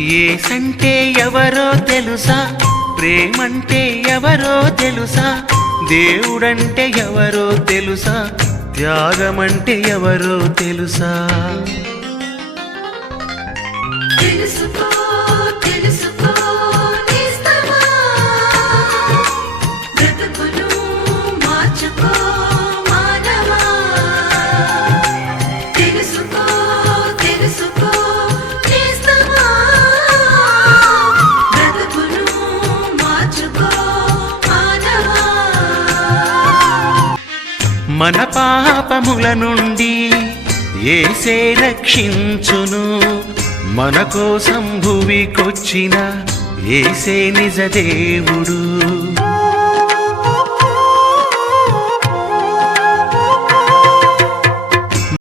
ఏసంటే ఎవరో తెలుసా? ప్రేమంటే ఎవరో తెలుసా? దేవుడంటే ఎవరో తెలుసా? త్యాగమంటే ఎవరో తెలుసా? తెలుసుకో మన పాపముల నుండి ఏసే రక్షించును. మన కోసం భువికొచ్చిన ఏసే నిజ దేవుడు.